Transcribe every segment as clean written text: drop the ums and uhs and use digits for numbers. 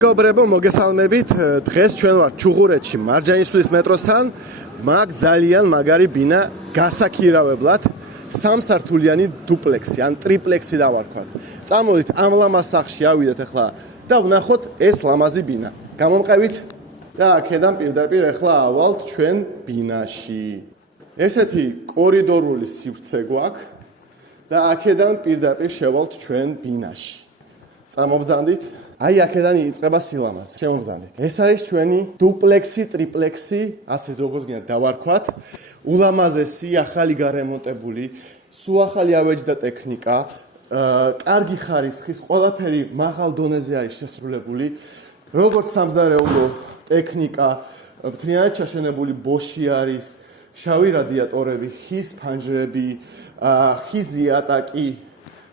მეგობრებო, მოგესალმებით. დღეს ჩვენ ვართ ჩუღურეთში, მარჯანიშვილის მეტროსთან. მაგ ძალიან მაგარი ბინა გასაქირავებლად სამსართულიანი დუპლექსი, ან ტრიპლექსი დავარქვათ. წამოდით ამ ლამაზ სახლში ავიდეთ ახლა და ვნახოთ ეს ლამაზი ბინა. გამომყევით და აქედან პირდაპირ ახლა ავალთ ჩვენ ბინაში. ესეთი კორიდორული სივრცე გვაქვს და აქედან პირდაპირ შევალთ ჩვენ ბინაში. წამობრძანდით. აი აქედან იწყება სილამაზე. შემოგზავნით. ეს არის ჩვენი დუპლექსი, ტრიპლექსი, ასე როგორც გინდა დავარქვათ. ულამაზესი, ახალი გარემონტებული, სულ ახალი ავეჯი და ტექნიკა, კარგი ხარისხის, ყველაფერი მაღალ დონეზე არის შესრულებული. როგორც სამზარეულო ტექნიკა, მთლიანად ჩაშენებული ბოში არის, შავი რადიატორები, ხის ფანჯრები, ხის იატაკი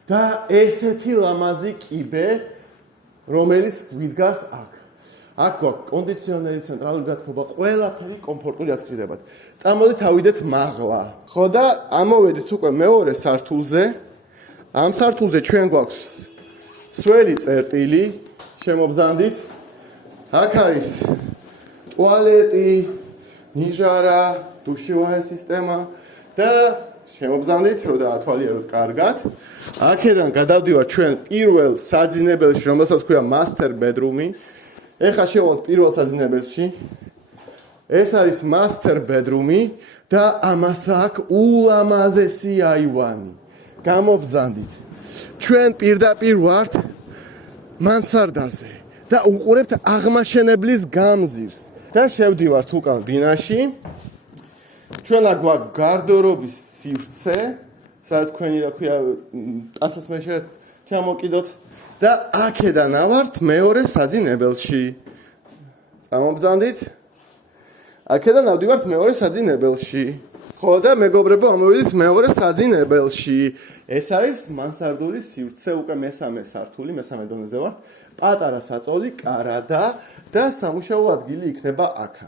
და ესეთი ლამაზი კიბე, რომელიც გვიდგას აქ. აქ გვაქვს კონდიციონერი, ცენტრალური გათბობა, ყველაფერი კომფორტული ასკრიდებათ. წამოდით ავიდეთ მაღლა. ხო და ამოვედით უკვე მეორე სართულზე. ამ სართულზე ჩვენ გვაქვს სველი წერტილი, შემობრძანდით. აქ არის ტუალეტი, ნიჟარა, დუშევая სისტემა და შემობრძანდით, რომ დაათვალიეროთ კარგად. აქედან გადავდივართ ჩვენ პირველ საძინებელში, რომელსაც ქვია master bedroom-ი. ეხლა შევალთ პირველ საძინებელში. ეს არის master bedroom-ი და ამას აქვს ულამაზესი აივანი. გამობრძანდით. ჩვენ პირდაპირ ვართ მანსარდაზე და უყურებთ აღმაშენებლის გამზირს და შევდივართ უკან ბინაში. ჩვენ აქ გვაქვს გარდრობის სივრცე, სადაც თქვენი რა ქვია, ტანსაც მე ჩამოკიდოთ და აქედან ავართ მეორე საძინებელში. წამობრძანდით. აქედან ავდივართ მეორე საძინებელში. ხო და მეგობრებო, ამოვიდით მეორე საძინებელში. ეს არის მანსარდული სივრცე, უკვე მესამე სართული, მესამე დონეზე ვართ. პატარა საწოლი, კარადა და სამუშაო ადგილი იქნება აქა.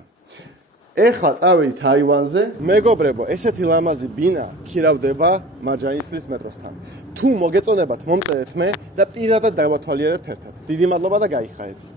ეხლა წავედით აივანზე. მეგობრებო, ესეთი ლამაზი ბინა ქირავდება მარჯანიშვილის მეტროსთან. თუ მოგეწონებათ, მომწერეთ მე და პირადად დავათვალიერებთ ერთად. დიდი მადლობა და გაიხარეთ.